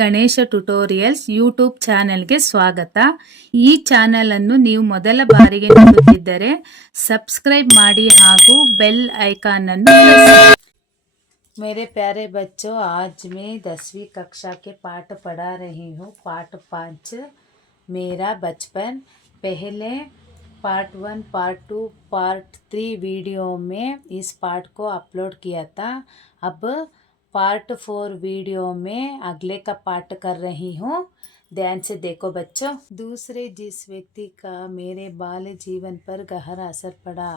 Ganesha tutorials YouTube ಚಾನೆಲ್ಗೆ ಸ್ವಾಗತ. ಈ ಚಾನೆಲ್ ಅನ್ನು ನೀವು ಮೊದಲ ಬಾರಿಗೆ ನೋಡುತ್ತಿದ್ದರೆ ಸಬ್ಸ್ಕ್ರೈಬ್ ಮಾಡಿ ಹಾಗೂ ಬೆಲ್ ಐಕಾನ್ ಅನ್ನು ಪ್ರೆಸ್. मेरे प्यारे बच्चों, आज मैं 10वीं कक्षा के पाठ पढ़ा रही हूँ. पाठ 5 मेरा बचपन. पहले पार्ट 1, पार्ट 2, पार्ट 3 वीडियो में इस पाठ को अपलोड किया था. अब पार्ट 4 वीडियो में अगले का पाठ कर रही हूँ. ध्यान से देखो बच्चों. दूसरे जिस व्यक्ति का मेरे बाल जीवन पर गहरा असर पड़ा,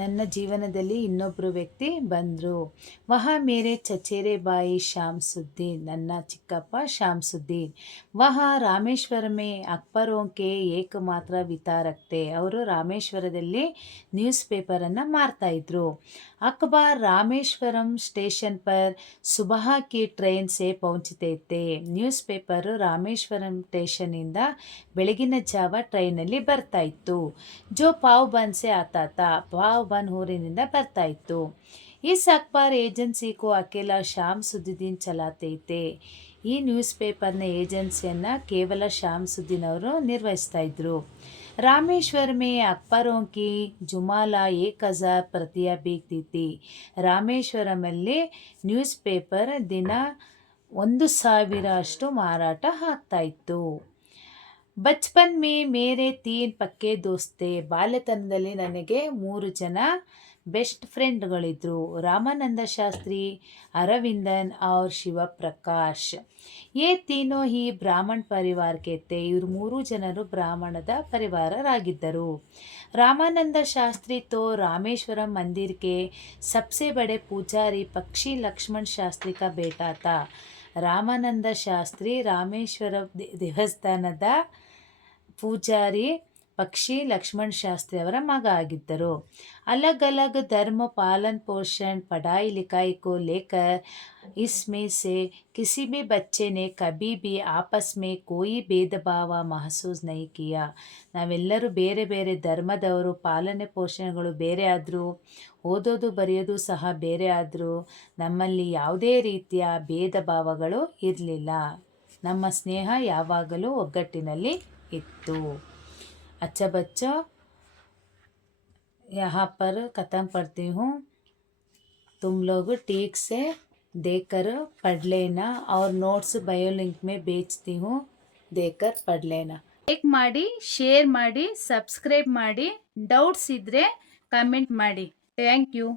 ನನ್ನ ಜೀವನದಲ್ಲಿ ಇನ್ನೊಬ್ಬರು ವ್ಯಕ್ತಿ ಬಂದರು. ವಹ ಮೇರೆ ಚಚೇರೆ ಬಾಯಿ ಶಾಮ್ಸುದ್ದೀನ್, ನನ್ನ ಚಿಕ್ಕಪ್ಪ ಶಾಮ್ಸುದ್ದೀನ್. ವಹ ರಾಮೇಶ್ವರ ಮೇ ಅಕ್ಬರೋಂಕೆ ಏಕಮಾತ್ರ ವಿತಾರಕ್ತೆ, ಅವರು ರಾಮೇಶ್ವರದಲ್ಲಿ ನ್ಯೂಸ್ ಪೇಪರನ್ನು ಮಾರ್ತಾಯಿದ್ರು. ಅಕ್ಬಾರ್ ರಾಮೇಶ್ವರಂ ಸ್ಟೇಷನ್ ಪರ್ ಸುಬಹ ಕಿ ಟ್ರೈನ್ ಸೆ ಪਹੁಂಚತೆ थे. ನ್ಯೂಸ್ ಪೇಪರು ರಾಮೇಶ್ವರಂ ಸ್ಟೇಷನಿಂದ ಬೆಳಗಿನ ಜಾವ ಟ್ರೈನಲ್ಲಿ ಬರ್ತಾ ಇತ್ತು. ಜೋ ಪಾವ್ ಬನ್ ಸೆ ಆತಾ ತಾ, ಪಾವ್ ಬನ್ ಊರಿನಿಂದ ಬರ್ತಾ ಇತ್ತು. ಇಸ್ ಅಕ್ಬಾರ್ ಏಜೆನ್ಸಿ ಕೋ ಅಕೇಲಾ ಶಾಮ್ಸುದ್ದೀನ್ ಚಲಾತೆ थे. ಈ ನ್ಯೂಸ್ ಪೇಪರ್ನ ಏಜೆನ್ಸಿಯನ್ನು ಕೇವಲ ಶಾಮ್ಸುದ್ದೀನ್ ಅವರು ನಿರ್ವಹಿಸ್ತಾ ಇದ್ರು. ರಾಮೇಶ್ವರ ಮೇ ಅಕ್ಬರೋಂ ಕಿ ಜುಮಾಲಾ 1000 ಪ್ರತಿಯ ಬಿಕ್ತಿ ಥಿ. ರಾಮೇಶ್ವರಮಲ್ಲಿ ನ್ಯೂಸ್ ಪೇಪರ್ ದಿನ 1000 ಅಷ್ಟು ಮಾರಾಟ ಆಗ್ತಾ ಇತ್ತು. ಬಚ್ಪನ್ ಮೇ ಮೇರೆ 3 ಪಕ್ಕೆ ದೋಸ್ತೆ, ಬಾಲ್ಯತನದಲ್ಲಿ ನನಗೆ 3 ಜನ ಬೆಸ್ಟ್ ಫ್ರೆಂಡ್ಗಳಿದ್ರು. ರಾಮಾನಂದ ಶಾಸ್ತ್ರಿ, ಅರವಿಂದನ್ और ಶಿವಪ್ರಕಾಶ್. ये तीनों ही ಬ್ರಾಹ್ಮಣ ಪರಿವಾರ के थे. ಇವರು 3 ಜನರು ಬ್ರಾಹ್ಮಣದ ಪರಿವಾರರಾಗಿದ್ದರು. ರಾಮಾನಂದ ಶಾಸ್ತ್ರಿ तो रामेश्वरम मंदिर के सबसे बड़े पुजारी पक्षी लक्ष्मण शास्त्री का बेटा था. ರಾಮಾನಂದ ಶಾಸ್ತ್ರಿ ರಾಮೇಶ್ವರ ದೇವಸ್ಥಾನದ ಪೂಜಾರಿ ಪಕ್ಷಿ ಲಕ್ಷ್ಮಣ್ ಶಾಸ್ತ್ರಿ ಅವರ ಮಗ ಆಗಿದ್ದರು. ಅಲಗ್ ಅಲಗ್ ಧರ್ಮ ಪಾಲನ್ ಪೋಷಣ್ ಪಢಾಯಿ ಲಿಖಾಯಿ ಕೋ ಲೇಕರ್ इसमें से किसी भी बच्चे ने कभी भी आपस में कोई भेद भाव महसूस नहीं किया. ನಾವೆಲ್ಲರೂ ಬೇರೆ ಬೇರೆ ಧರ್ಮದವರು, ಪಾಲನೆ ಪೋಷಣೆಗಳು ಬೇರೆ ಆದರೂ, ಓದೋದು ಬರೆಯೋದು ಸಹ ಬೇರೆ ಆದರೂ ನಮ್ಮಲ್ಲಿ ಯಾವುದೇ ರೀತಿಯ ಭೇದ ಭಾವಗಳು ಇರಲಿಲ್ಲ. ನಮ್ಮ ಸ್ನೇಹ ಯಾವಾಗಲೂ ಒಗ್ಗಟ್ಟಿನಲ್ಲಿ ಇತ್ತು. अच्छा बच्चों, यहाँ पर ख़त्म करती हूँ. तुम लोग ठीक से देखकर पढ़ लेना और नोट्स बायो लिंक में भेजती हूँ, देखकर पढ़ लेना. ಲೈಕ್ ಮಾಡಿ, ಶೇರ್ ಮಾಡಿ, ಸಬ್ಸ್ಕ್ರೈಬ್ ಮಾಡಿ. ಡೌಟ್ಸ್ ಇದ್ದರೆ ಕಮೆಂಟ್ ಮಾಡಿ. Thank you.